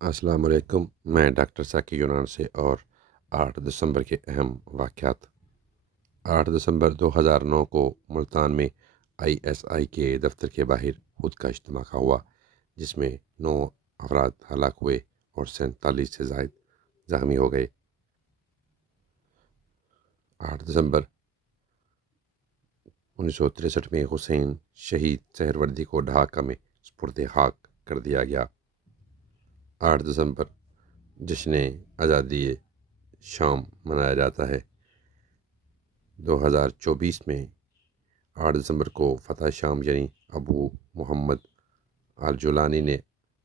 السلام علیکم، میں ڈاکٹر ثاقب یونان سے اور 8 دسمبر کے اہم واقعات۔ 8 دسمبر 2009 کو ملتان میں ISI کے دفتر کے باہر خود کا اجتماع ہوا، جس میں 9 افراد ہلاک ہوئے اور 47 سے زائد زخمی ہو گئے۔ 8 دسمبر 1963 میں حسین شہید سہروردی کو ڈھاکہ میں سپرد خاک کر دیا گیا۔ 8 دسمبر جشن آزادی شام منایا جاتا ہے۔ 2024 میں 8 دسمبر کو فتح شام یعنی ابو محمد الجولانی نے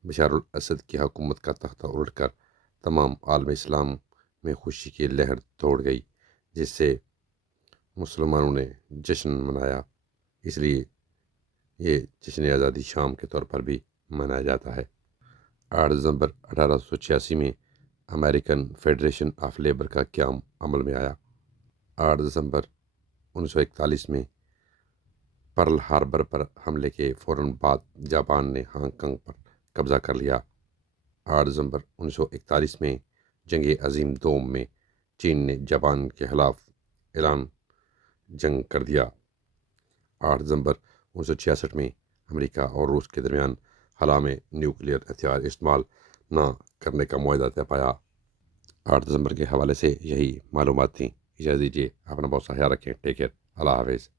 بشار الاسد کی حکومت کا تختہ الٹ کر تمام عالم اسلام میں خوشی کی لہر دوڑ گئی، جس سے مسلمانوں نے جشن منایا۔ اس لیے یہ جشن آزادی شام کے طور پر بھی منایا جاتا ہے۔ 8 دسمبر 1886 میں امریکن فیڈریشن آف لیبر کا قیام عمل میں آیا۔ 8 دسمبر 1941 میں پرل ہاربر پر حملے کے فوراً بعد جاپان نے ہانگ کانگ پر قبضہ کر لیا۔ 8 دسمبر 1941 میں جنگ عظیم دوم میں چین نے جاپان کے خلاف اعلان جنگ کر دیا۔ 8 دسمبر 1966 میں امریکہ اور روس کے درمیان خلا میں نیوکلیئر ہتھیار استعمال نہ کرنے کا معاہدہ طے پایا۔ 8 دسمبر کے حوالے سے یہی معلومات تھیں۔ اجازت دیجیے، اپنا بہت سا خیال رکھیں۔ ٹیک کیئر، اللہ حافظ۔